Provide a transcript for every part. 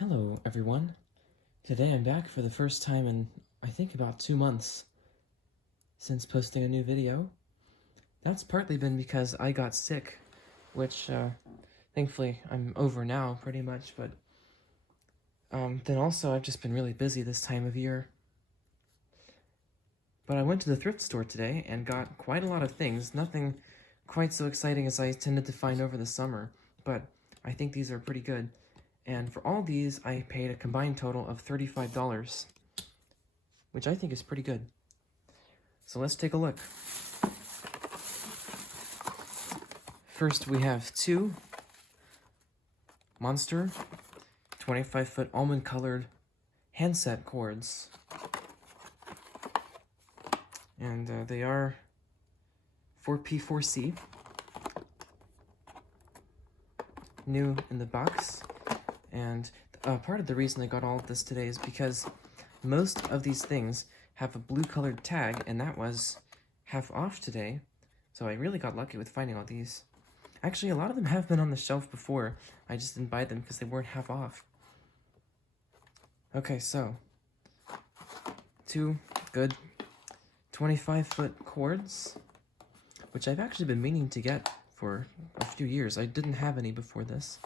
Hello everyone. Today I'm back for the first time in I think about 2 months since posting a new video. That's partly been because I got sick, which thankfully I'm over now pretty much, but then also I've just been really busy this time of year. But I went to the thrift store today and got quite a lot of things, nothing quite so exciting as I tended to find over the summer, but I think these are pretty good. And for all these, I paid a combined total of $35, which I think is pretty good. So let's take a look. First, we have two Monster 25-foot almond-colored handset cords. And they are 4P4C. New in the box. And part of the reason I got all of this today is because most of these things have a blue colored tag, and that was half off today. So I really got lucky with finding all these. Actually, a lot of them have been on the shelf before. I just didn't buy them because they weren't half off. Okay, so two good 25-foot cords, which I've actually been meaning to get for a few years. I didn't have any before this.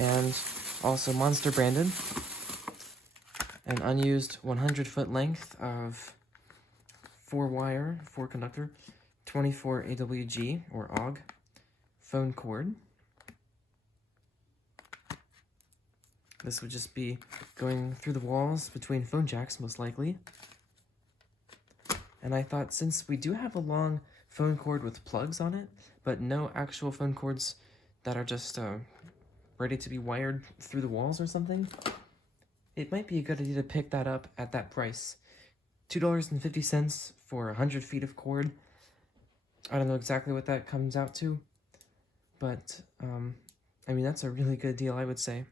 And also Monster branded, an unused 100-foot length of 4-wire, 4-conductor, 24 AWG or AUG phone cord. This would just be going through the walls between phone jacks, most likely. And I thought, since we do have a long phone cord with plugs on it, but no actual phone cords that are just ready to be wired through the walls or something, it might be a good idea to pick that up at that price. $2.50 for 100 feet of cord. I don't know exactly what that comes out to, but I mean, that's a really good deal, I would say.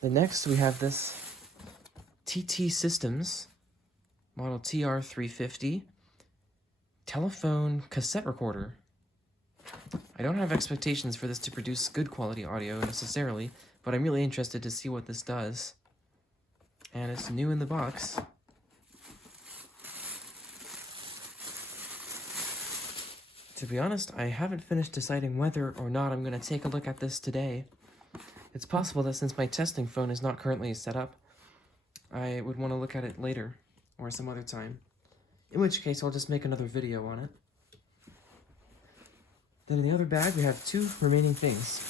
The next, we have this TT Systems model TR350 telephone cassette recorder. I don't have expectations for this to produce good quality audio necessarily, but I'm really interested to see what this does. And it's new in the box. To be honest, I haven't finished deciding whether or not I'm going to take a look at this today. It's possible that since my testing phone is not currently set up, I would want to look at it later, or some other time. In which case, I'll just make another video on it. Then in the other bag, we have two remaining things.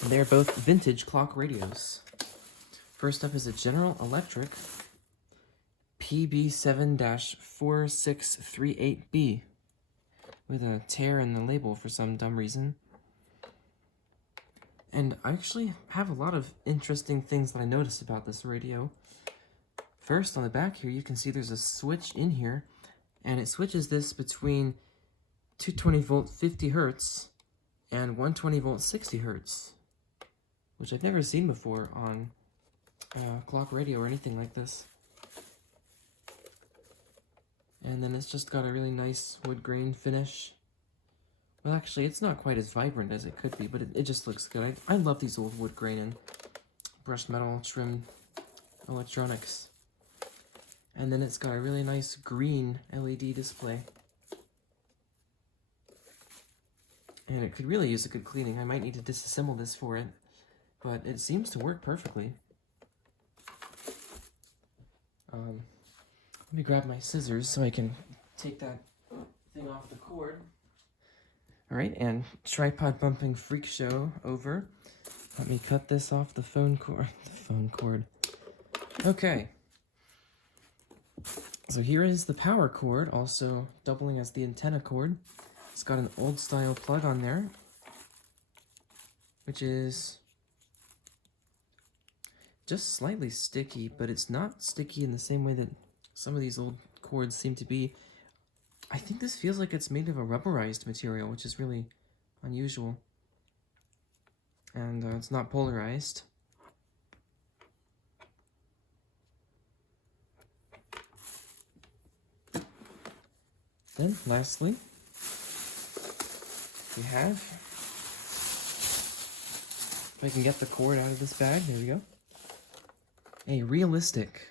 And they are both vintage clock radios. First up is a General Electric PB7-4638B with a tear in the label for some dumb reason. And I actually have a lot of interesting things that I noticed about this radio. First, on the back here, you can see there's a switch in here, and it switches this between 220 volt 50 hertz and 120 volt 60 hertz, which I've never seen before on clock radio or anything like this. And then it's just got a really nice wood grain finish. Well, actually, it's not quite as vibrant as it could be, but it just looks good. I love these old wood grain and brushed metal trimmed electronics. And then it's got a really nice green LED display. And it could really use a good cleaning. I might need to disassemble this for it, but it seems to work perfectly. Let me grab my scissors so I can take that thing off the cord. Alright, and tripod bumping freak show over. Let me cut this off the phone cord. Okay. So here is the power cord, also doubling as the antenna cord. It's got an old style plug on there, which is just slightly sticky, but it's not sticky in the same way that some of these old cords seem to be. I think this feels like it's made of a rubberized material, which is really unusual. And it's not polarized. Then, lastly, we have If I can get the cord out of this bag, there we go. A realistic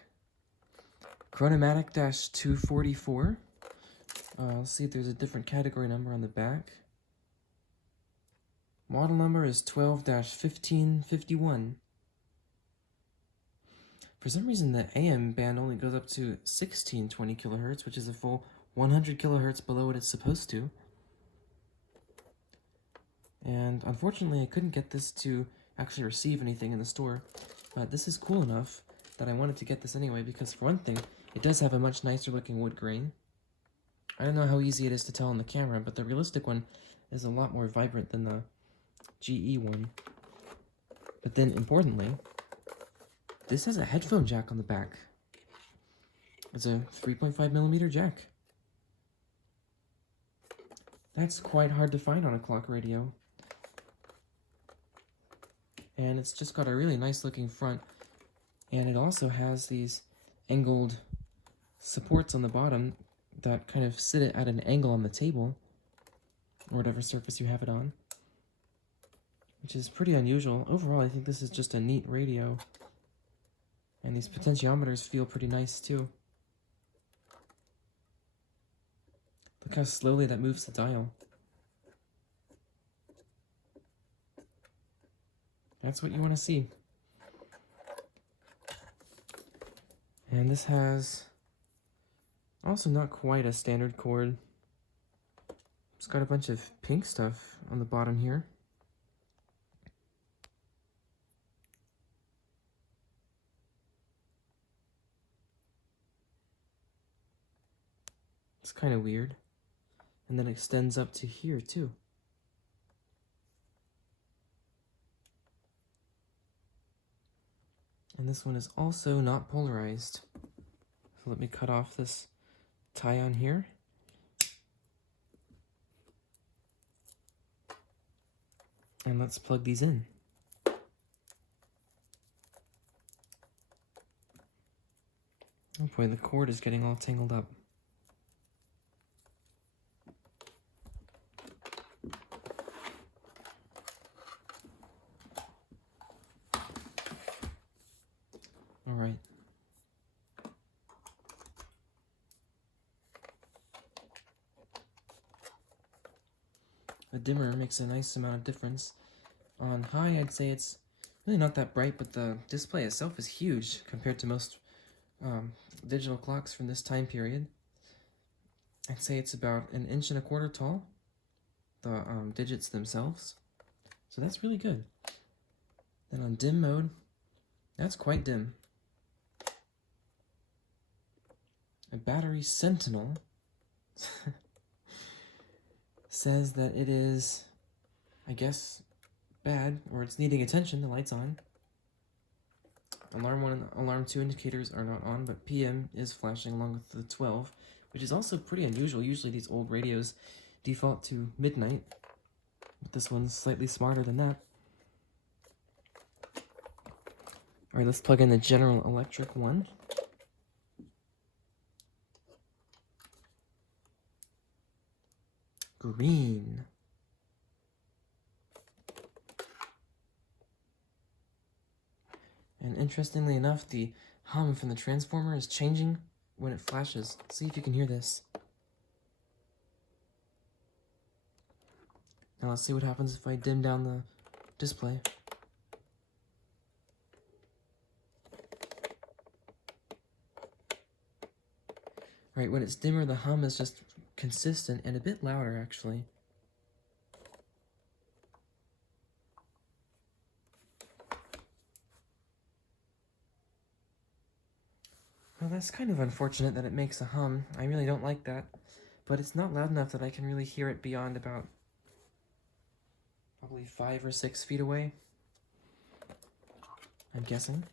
Chronomatic -244. Let's see if there's a different category number on the back. Model number is 12-1551. For some reason, the AM band only goes up to 1620 kilohertz, which is a full 100 kilohertz below what it's supposed to. And unfortunately, I couldn't get this to actually receive anything in the store, but this is cool enough that I wanted to get this anyway, because for one thing, it does have a much nicer looking wood grain. I don't know how easy it is to tell on the camera, but the realistic one is a lot more vibrant than the GE one. But then, importantly, this has a headphone jack on the back. It's a 3.5mm jack. That's quite hard to find on a clock radio. And it's just got a really nice looking front, and it also has these angled supports on the bottom that kind of sit it at an angle on the table, or whatever surface you have it on, which is pretty unusual. Overall, I think this is just a neat radio, and these potentiometers feel pretty nice too. Look how slowly that moves the dial. That's what you want to see. And this has also not quite a standard cord. It's got a bunch of pink stuff on the bottom here. It's kind of weird. And then it extends up to here too. And this one is also not polarized. So let me cut off this tie on here. And let's plug these in. Oh boy, the cord is getting all tangled up. All right. A dimmer makes a nice amount of difference. On high, I'd say it's really not that bright, but the display itself is huge compared to most digital clocks from this time period. I'd say it's about 1.25 inches tall, the digits themselves. So that's really good. Then on dim mode, that's quite dim. A battery sentinel says that it is, I guess, bad, or it's needing attention. The light's on. Alarm 1 and Alarm 2 indicators are not on, but PM is flashing along with the 12, which is also pretty unusual. Usually these old radios default to midnight, but this one's slightly smarter than that. Alright, let's plug in the General Electric one. Green. And interestingly enough, the hum from the transformer is changing when it flashes. See if you can hear this. Now let's see what happens if I dim down the display. Right, when it's dimmer, the hum is just consistent and a bit louder, actually. Well, that's kind of unfortunate that it makes a hum. I really don't like that, but it's not loud enough that I can really hear it beyond about probably 5 or 6 feet away, I'm guessing.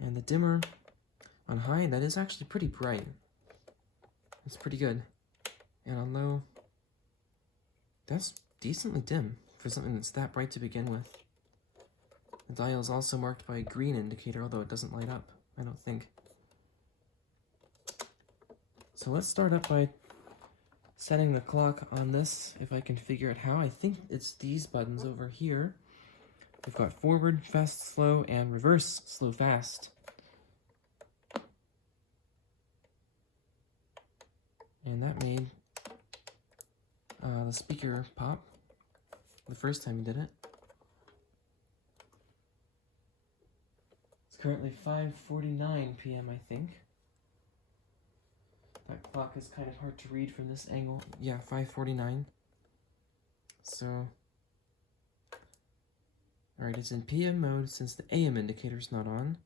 And the dimmer on high, that is actually pretty bright. It's pretty good. And on low, that's decently dim for something that's that bright to begin with. The dial is also marked by a green indicator, although it doesn't light up, I don't think. So let's start up by setting the clock on this, if I can figure out how. I think it's these buttons over here. We've got forward, fast, slow, and reverse, slow, fast. And that made the speaker pop the first time you did it. It's currently 5:49 p.m. I think. That clock is kind of hard to read from this angle. Yeah, 5:49. So, alright, it's in PM mode since the AM indicator's not on.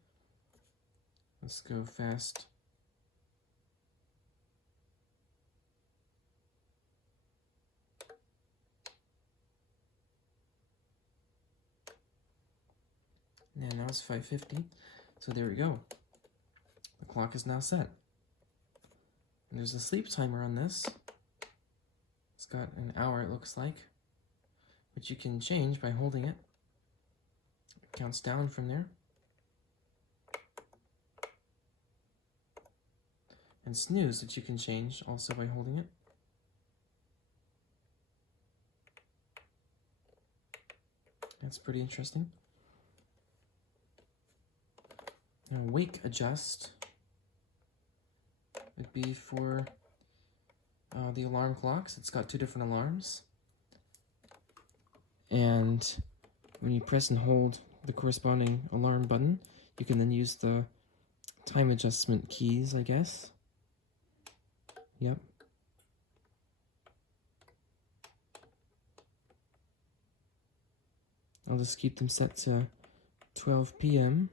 Let's go fast. And now it's 5:50. So there we go. The clock is now set. And there's a sleep timer on this. It's got an hour, it looks like, which you can change by holding it. It counts down from there. And snooze, that you can change also by holding it. That's pretty interesting. Now, wake adjust would be for the alarm clocks. It's got 2 different alarms. And when you press and hold the corresponding alarm button, you can then use the time adjustment keys, I guess. Yep. I'll just keep them set to 12 p.m.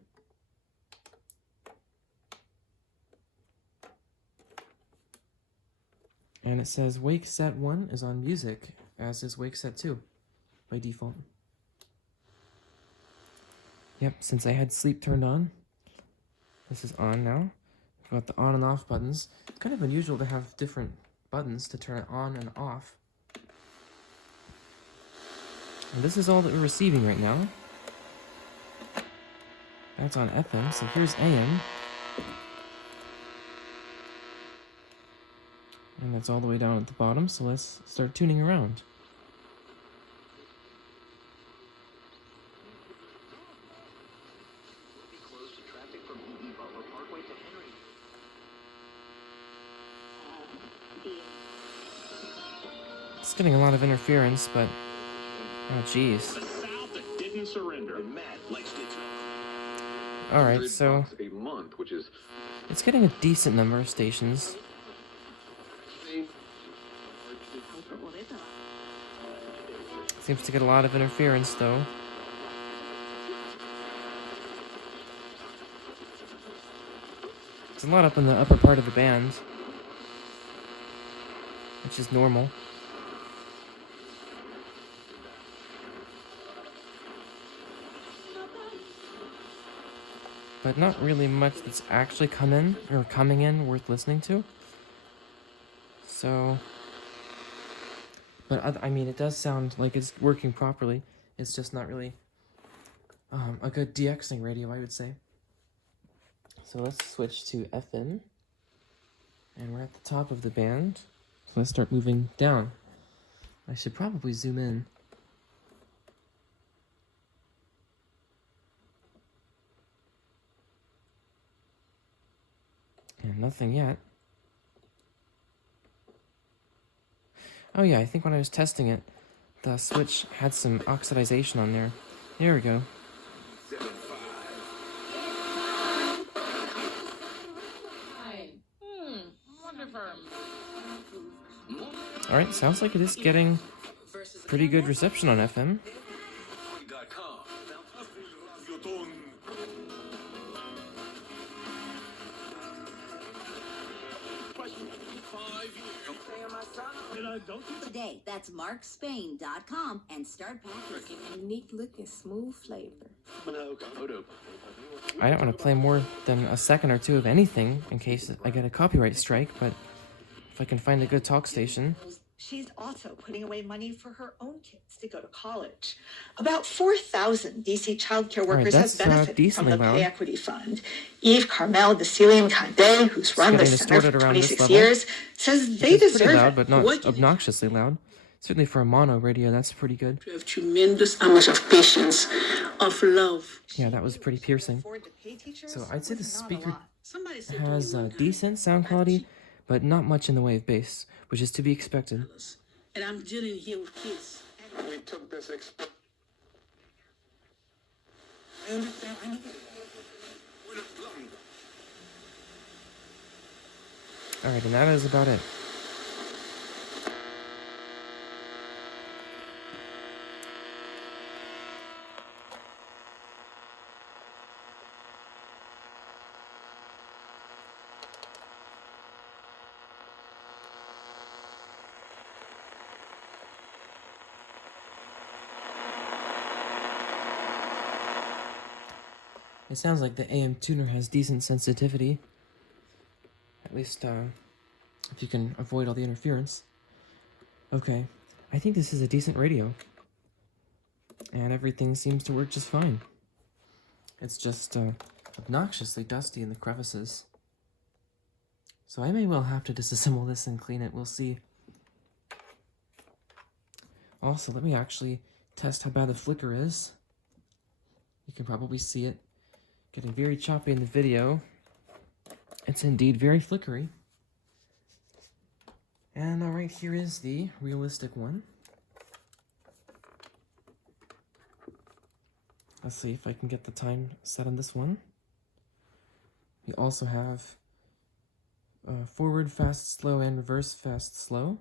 And it says Wake Set 1 is on music, as is Wake Set 2 by default. Yep, since I had sleep turned on, this is on now. I've got the on and off buttons. It's kind of unusual to have different buttons to turn it on and off. And this is all that we're receiving right now. That's on FM, so here's AM. And that's all the way down at the bottom, so let's start tuning around. It's getting a lot of interference, but oh geez. Alright, so it's getting a decent number of stations. Seems to get a lot of interference, though. There's a lot up in the upper part of the band, which is normal. But not really much that's actually coming in worth listening to. So, but I mean, it does sound like it's working properly. It's just not really a good DXing radio, I would say. So let's switch to FM. And we're at the top of the band. So let's start moving down. I should probably zoom in. And nothing yet. Oh yeah, I think when I was testing it, the switch had some oxidization on there. There we go. Alright, sounds like it is getting pretty good reception on FM. Today, that's markspain.com and start packing. Unique looking, smooth flavor. I don't want to play more than a second or two of anything in case I get a copyright strike, but if I can find a good talk station. She's also putting away money for her own kids to go to college. About 4,000 DC childcare workers have benefited from the Pay Equity Fund. Eve Carmel Decilium Conde, who's run the center for 26 years, says they deserve loud, but not obnoxiously loud. Certainly for a mono radio, that's pretty good. You have tremendous amount of patience, of love. Yeah, that was pretty piercing. So I'd say the speaker has decent sound quality, but not much in the way of bass, which is to be expected. And I'm dealing here with kids. We took this Alright, and that is about it. It sounds like the AM tuner has decent sensitivity. At least, if you can avoid all the interference. Okay, I think this is a decent radio. And everything seems to work just fine. It's just, obnoxiously dusty in the crevices. So I may well have to disassemble this and clean it, we'll see. Also, let me actually test how bad the flicker is. You can probably see it getting very choppy in the video. It's indeed very flickery. And right here is the realistic one. Let's see if I can get the time set on this one. We also have forward, fast, slow, and reverse, fast, slow.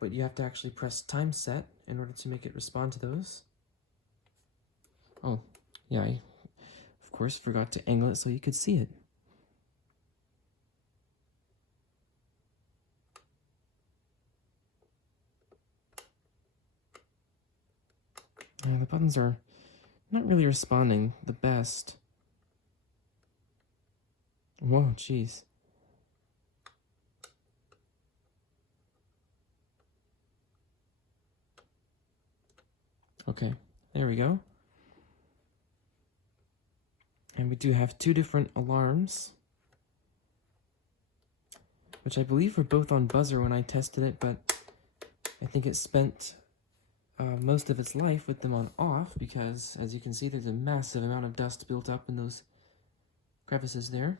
But you have to actually press time set in order to make it respond to those. Oh, yeah, I of course forgot to angle it so you could see it. The buttons are not really responding the best. Whoa, jeez. Okay, there we go. And we do have two different alarms, which I believe were both on buzzer when I tested it, but I think it spent most of its life with them on off because, as you can see, there's a massive amount of dust built up in those crevices there.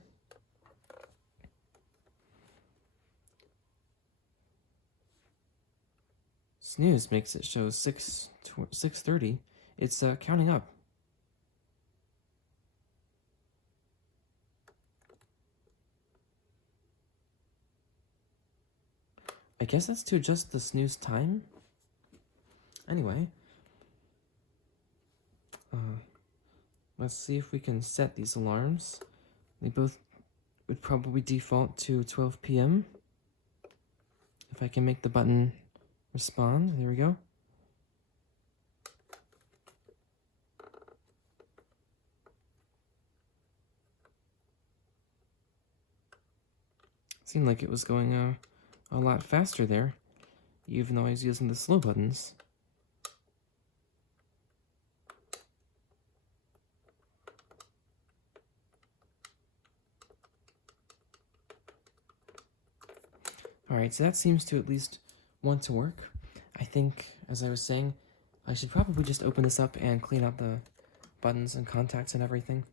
Snooze makes it show 6:30. It's counting up. I guess that's to adjust the snooze time. Anyway, let's see if we can set these alarms. They both would probably default to 12 p.m. If I can make the button respond, there we go. Seemed like it was going a lot faster there, even though I was using the slow buttons. Alright, so that seems to at least want to work. I think, as I was saying, I should probably just open this up and clean out the buttons and contacts and everything.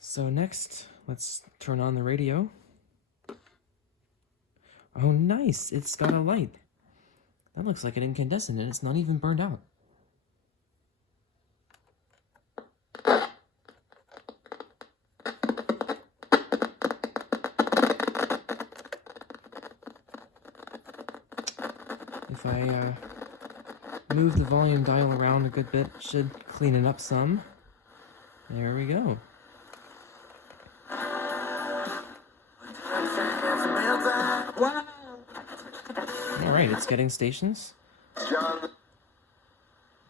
So next, let's turn on the radio. Oh, nice! It's got a light. That looks like an incandescent and it's not even burned out. If I move the volume dial around a good bit, it should clean it up some. There we go. Alright, it's getting stations.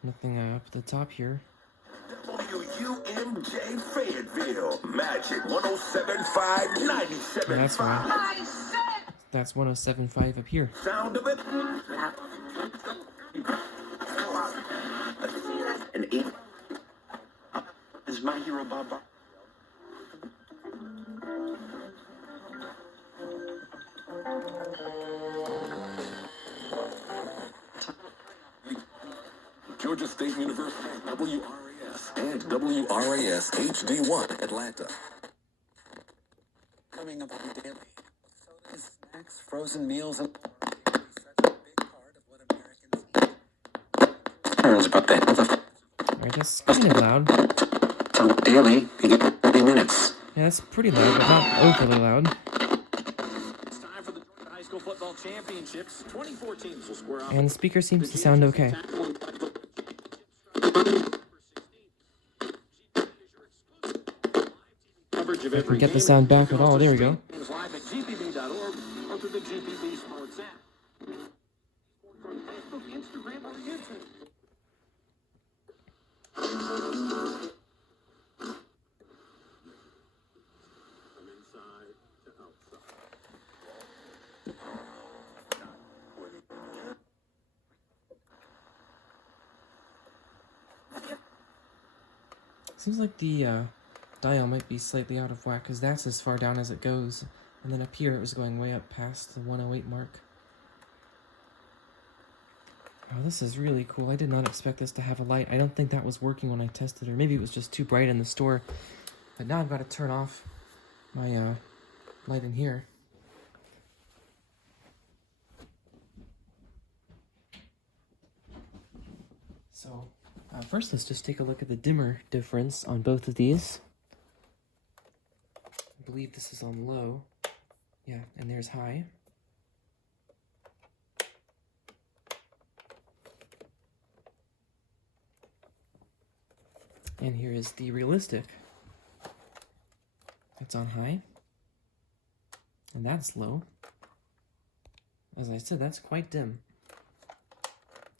Nothing up at the top here. WUMJ Fayetteville, Magic 107.5, 97.5. That's right. That's 107.5 up here. Sound of it? An 8 is my hero, Baba. Georgia State University, WRAS, and WRAS HD1 Atlanta. Coming up daily. Sodas, snacks, frozen meals, and such a big part of what Americans eat. Concerns about the health of. Alright, that's kind of loud. So daily, you get 30 minutes. Yeah, that's pretty loud, but not overly loud. It's time for the Georgia High School Football Championships. 24 teams will square off. And the speaker seems to sound okay. If I can get the sound back at all, there we go. Live at gpb.org or through the GPB Sports app. On Facebook, Instagram, or YouTube. From inside to outside. Seems like the dial might be slightly out of whack, because that's as far down as it goes. And then up here it was going way up past the 108 mark. Oh, this is really cool. I did not expect this to have a light. I don't think that was working when I tested it, or maybe it was just too bright in the store. But now I've got to turn off my light in here. So, first let's just take a look at the dimmer difference on both of these. I believe this is on low. Yeah, and there's high. And here is the realistic. It's on high. And that's low. As I said, that's quite dim.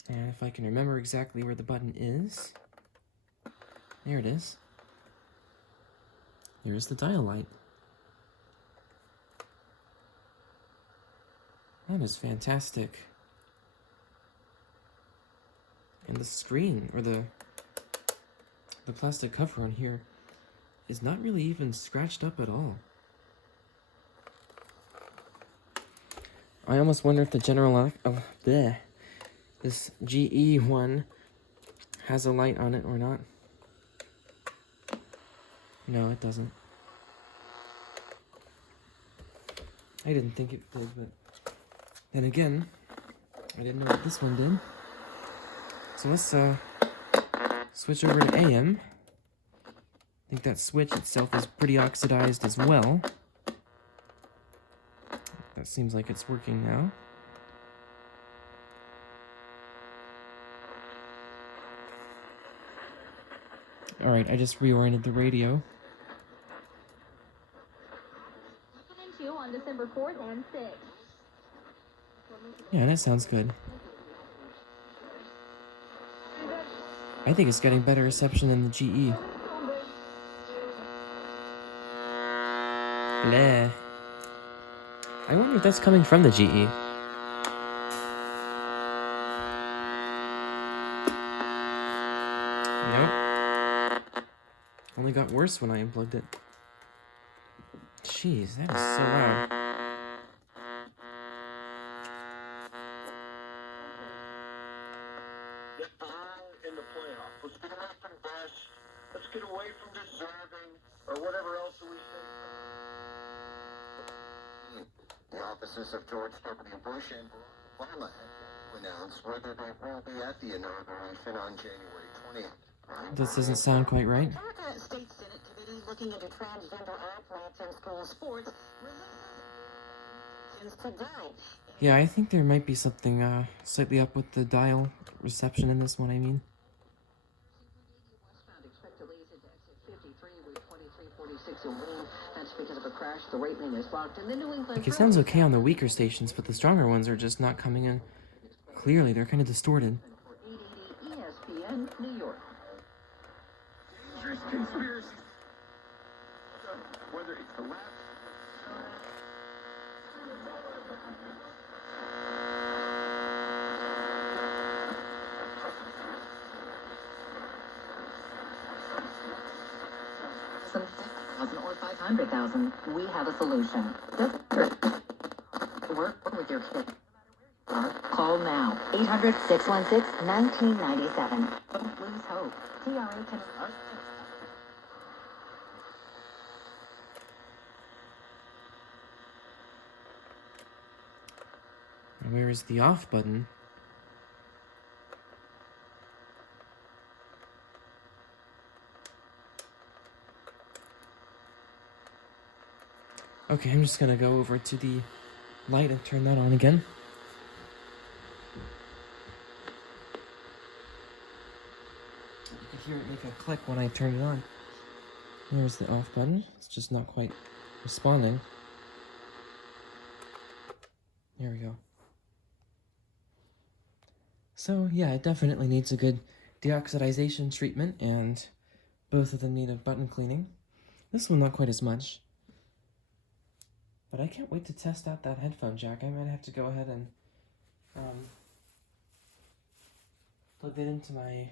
And if I can remember exactly where the button is, there it is. There's the dial light. That is fantastic. And the screen, or the plastic cover on here, is not really even scratched up at all. I almost wonder if the this GE one has a light on it or not. No, it doesn't. I didn't think it did, but then again, I didn't know what this one did. So let's switch over to AM. I think that switch itself is pretty oxidized as well. That seems like it's working now. Alright, I just reoriented the radio. On December 4th and 6th. Yeah, that sounds good. I think it's getting better reception than the GE. Bleh. I wonder if that's coming from the GE. Nope. Only got worse when I unplugged it. Jeez, that is so loud. Get high in the playoffs. Let's get away from this. Let's get away from deserving or whatever else we say. The offices of George W. Bush and Barack Obama have announced whether they will be at the inauguration on January 20th. This doesn't sound quite right. Democrat State Senate Committee looking into transgender athletes in school sports today. Yeah, I think there might be something slightly up with the dial reception in this one, I mean. Expect to raise it to 53 with 23.46 a win. That's because of a crash. The rate lane is blocked. And the New England. Like, it sounds okay on the weaker stations, but the stronger ones are just not coming in clearly. They're kind of distorted. 880 ESPN, New York. Dangerous conspiracy. Whether it's the left. Or 500,000, we have a solution. your kid. Call now. 800-616-1997. Don't lose hope. TRA can... Where is the off button? Okay, I'm just gonna go over to the light and turn that on again. You can hear it make a click when I turn it on. There's the off button. It's just not quite responding. There we go. So yeah, it definitely needs a good deoxidization treatment, and both of them need a button cleaning. This one not quite as much. But I can't wait to test out that headphone jack. I might have to go ahead and plug it into my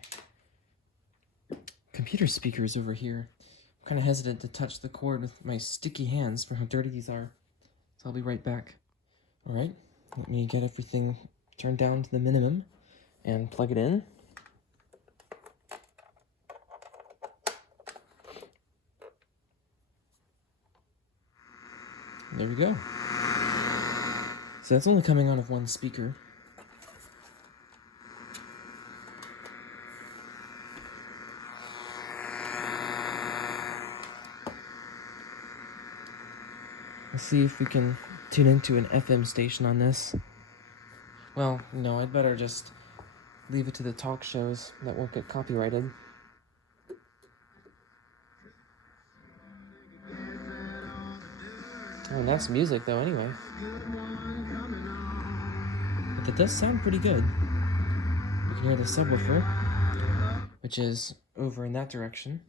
computer speakers over here. I'm kind of hesitant to touch the cord with my sticky hands for how dirty these are. So I'll be right back. Alright, let me get everything turned down to the minimum and plug it in. There we go. So that's only coming out of one speaker. Let's see if we can tune into an FM station on this. Well, no, I'd better just leave it to the talk shows that won't get copyrighted. Oh, nice music though, anyway. But it does sound pretty good. You can hear the subwoofer, which is over in that direction.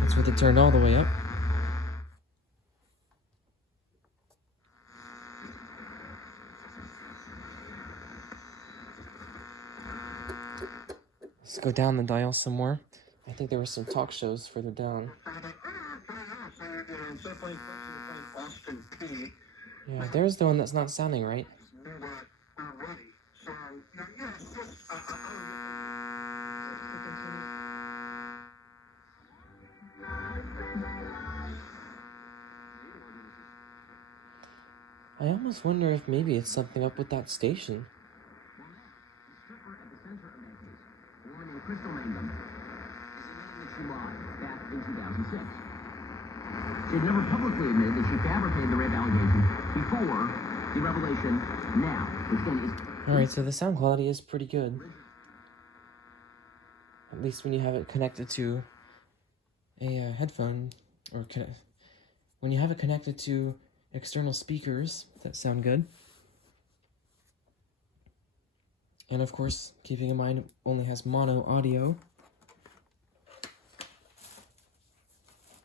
That's with it turned all the way up. Let's go down the dial some more. I think there were some talk shows further down. Yeah, there's the one that's not sounding right. I almost wonder if maybe it's something up with that station. She had never publicly admitted that she fabricated the rape allegations before the revelation now. Alright, so the sound quality is pretty good. At least when you have it connected to a headphone, or when you have it connected to external speakers that sound good. And of course, keeping in mind it only has mono audio.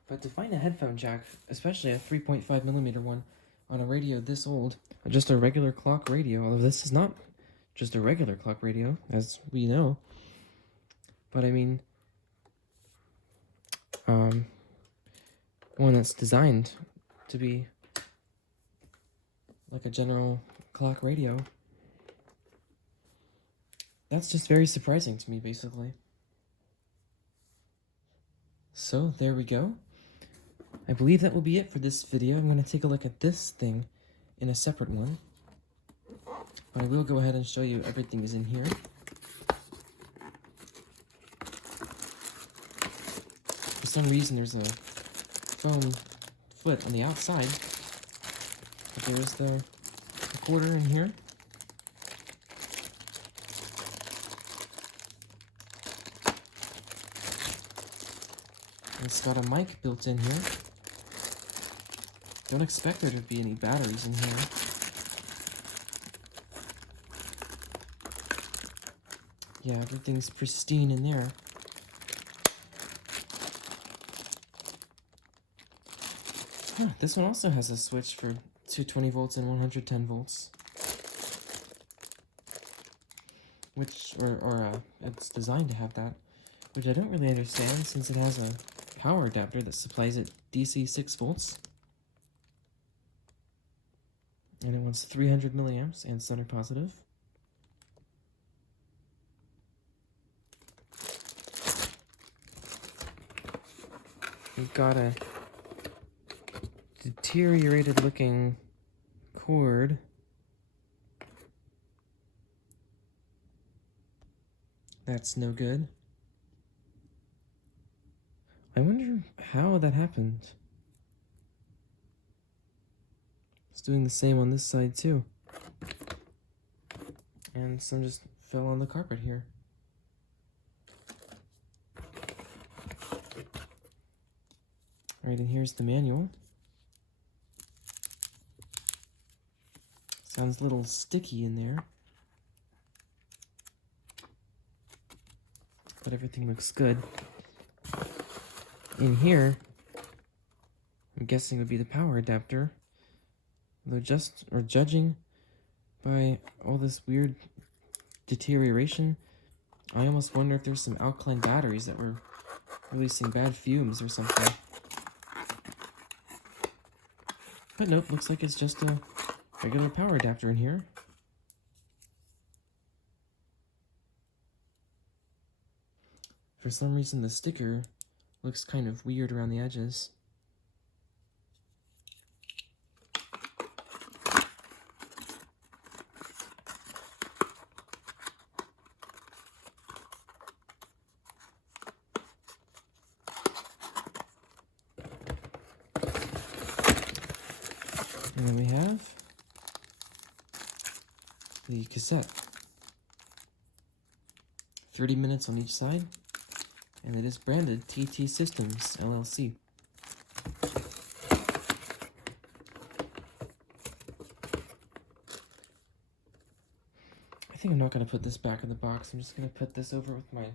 But to find a headphone jack, especially a 3.5mm one, on a radio this old, just a regular clock radio, although this is not just a regular clock radio, as we know. But I mean, one that's designed to be like a general clock radio. That's just very surprising to me, basically. So, there we go. I believe that will be it for this video. I'm going to take a look at this thing in a separate one. But I will go ahead and show you everything is in here. For some reason there's a foam foot on the outside. But there's the recorder in here. It's got a mic built in here. Don't expect there to be any batteries in here. Yeah, everything's pristine in there. Huh, this one also has a switch for 220 volts and 110 volts. Which, it's designed to have that. Which I don't really understand, since it has a power adapter that supplies it DC 6 volts. And it wants 300 milliamps and center positive. We've got a deteriorated looking cord. That's no good. I wonder how that happened. It's doing the same on this side too. And some just fell on the carpet here. Alright, and here's the manual. Sounds a little sticky in there. But everything looks good. In here, I'm guessing would be the power adapter. Though judging by all this weird deterioration, I almost wonder if there's some alkaline batteries that were releasing bad fumes or something. But nope, looks like it's just a regular power adapter in here. For some reason, the sticker looks kind of weird around the edges. And then we have the cassette. 30 minutes on each side, and it is branded TT Systems, LLC. I think I'm not going to put this back in the box. I'm just going to put this over with my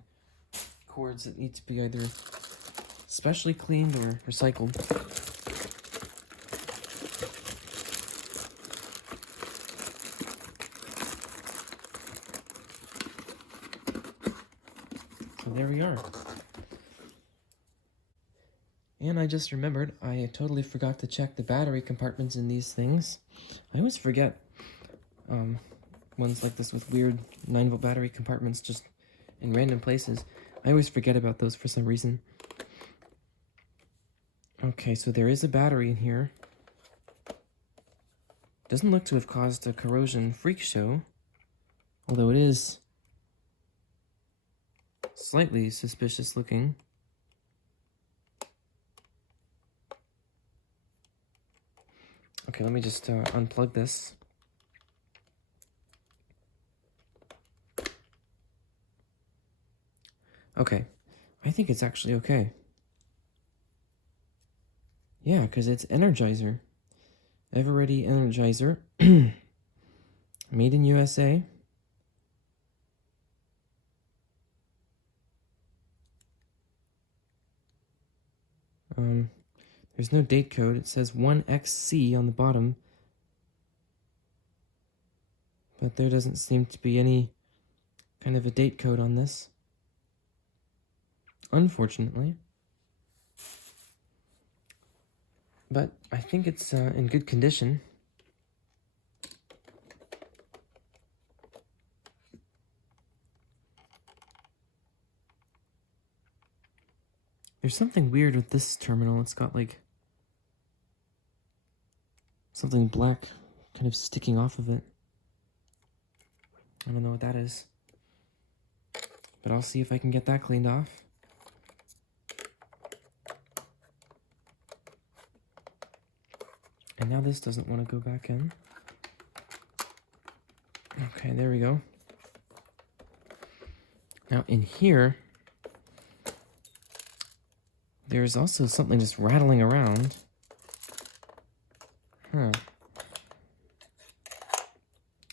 cords that need to be either specially cleaned or recycled. So there we are. And I just remembered, I totally forgot to check the battery compartments in these things. I always forget ones like this with weird 9-volt battery compartments just in random places. I always forget about those for some reason. Okay, so there is a battery in here. Doesn't look to have caused a corrosion freak show, although it is slightly suspicious looking. Okay, let me just unplug this. Okay, I think it's actually okay. Yeah, because it's Energizer. Ever-ready Energizer. Made in USA. There's no date code. It says 1XC on the bottom. But there doesn't seem to be any kind of a date code on this. Unfortunately. But I think it's in good condition. There's something weird with this terminal. It's got like something black kind of sticking off of it. I don't know what that is. But I'll see if I can get that cleaned off. And now this doesn't want to go back in. Okay, there we go. Now in here, there's also something just rattling around. Huh.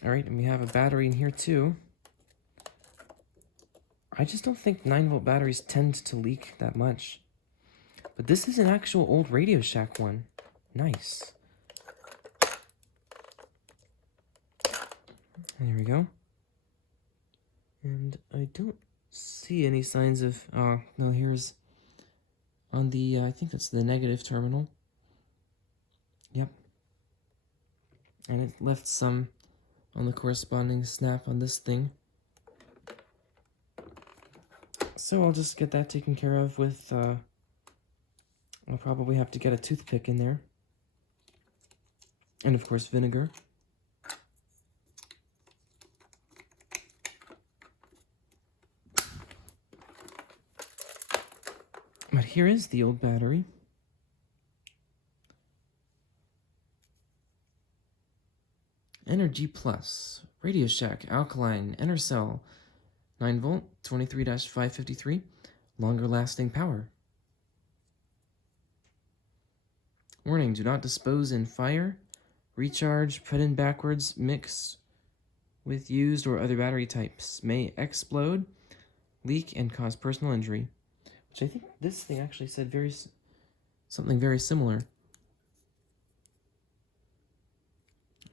Alright, and we have a battery in here too. I just don't think 9-volt batteries tend to leak that much. But this is an actual old Radio Shack one. Nice. There we go. And I don't see any signs of... Oh, no, here's... On the, I think that's the negative terminal. Yep. And it left some on the corresponding snap on this thing. So I'll just get that taken care of with, I'll probably have to get a toothpick in there. And of course vinegar. But here is the old battery. Energy Plus, Radio Shack, Alkaline, Enercell, 9 volt, 23-553, longer lasting power. Warning, do not dispose in fire, recharge, put in backwards, mix with used or other battery types. May explode, leak, and cause personal injury. Which I think this thing actually said something very similar.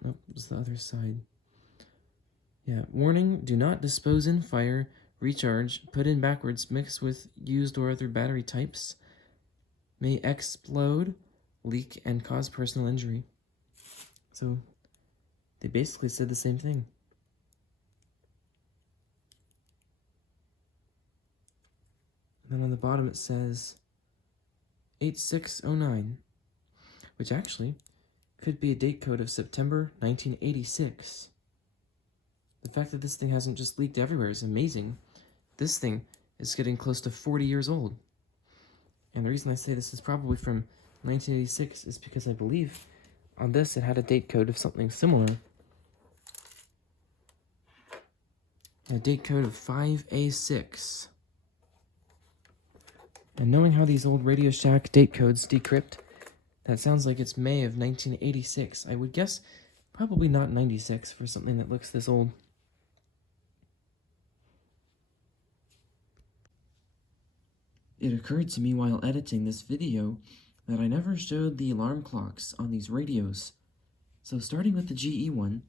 Nope, it was the other side. Yeah, warning, do not dispose in fire, recharge, put in backwards, mix with used or other battery types. May explode, leak, and cause personal injury. So, they basically said the same thing. And then on the bottom it says 8609, which actually could be a date code of September 1986. The fact that this thing hasn't just leaked everywhere is amazing. This thing is getting close to 40 years old. And the reason I say this is probably from 1986 is because I believe on this it had a date code of something similar. A date code of 5A6. And knowing how these old Radio Shack date codes decrypt, that sounds like it's May of 1986. I would guess probably not 96 for something that looks this old. It occurred to me while editing this video that I never showed the alarm clocks on these radios. So starting with the GE one,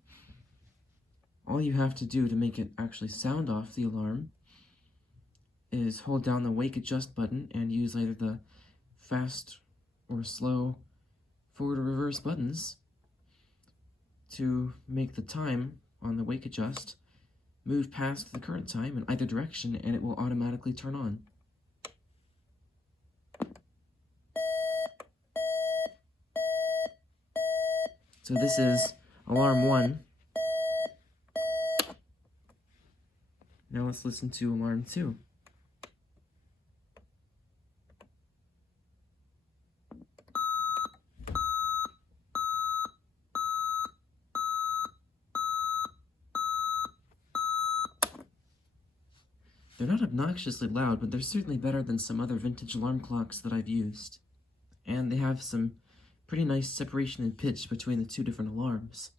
all you have to do to make it actually sound off the alarm is hold down the wake adjust button and use either the fast or slow forward or reverse buttons to make the time on the wake adjust move past the current time in either direction, and it will automatically turn on. So this is alarm 1. Now let's listen to alarm 2. They're not obnoxiously loud, but they're certainly better than some other vintage alarm clocks that I've used. And they have some pretty nice separation in pitch between the two different alarms.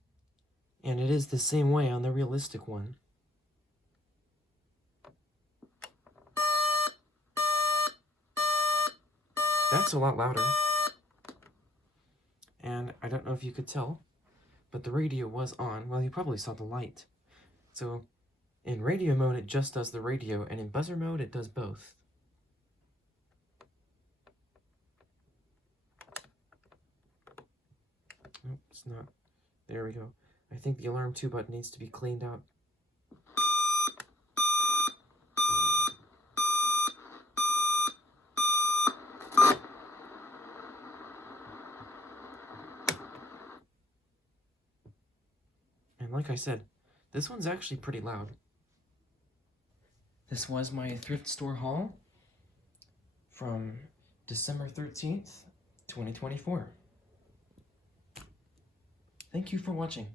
And it is the same way on the realistic one. That's a lot louder. And I don't know if you could tell, but the radio was on. Well, you probably saw the light. So in radio mode, it just does the radio, and in buzzer mode, it does both. Nope, it's not. There we go. I think the alarm 2 button needs to be cleaned out. And like I said, this one's actually pretty loud. This was my thrift store haul from December 13th, 2024. Thank you for watching.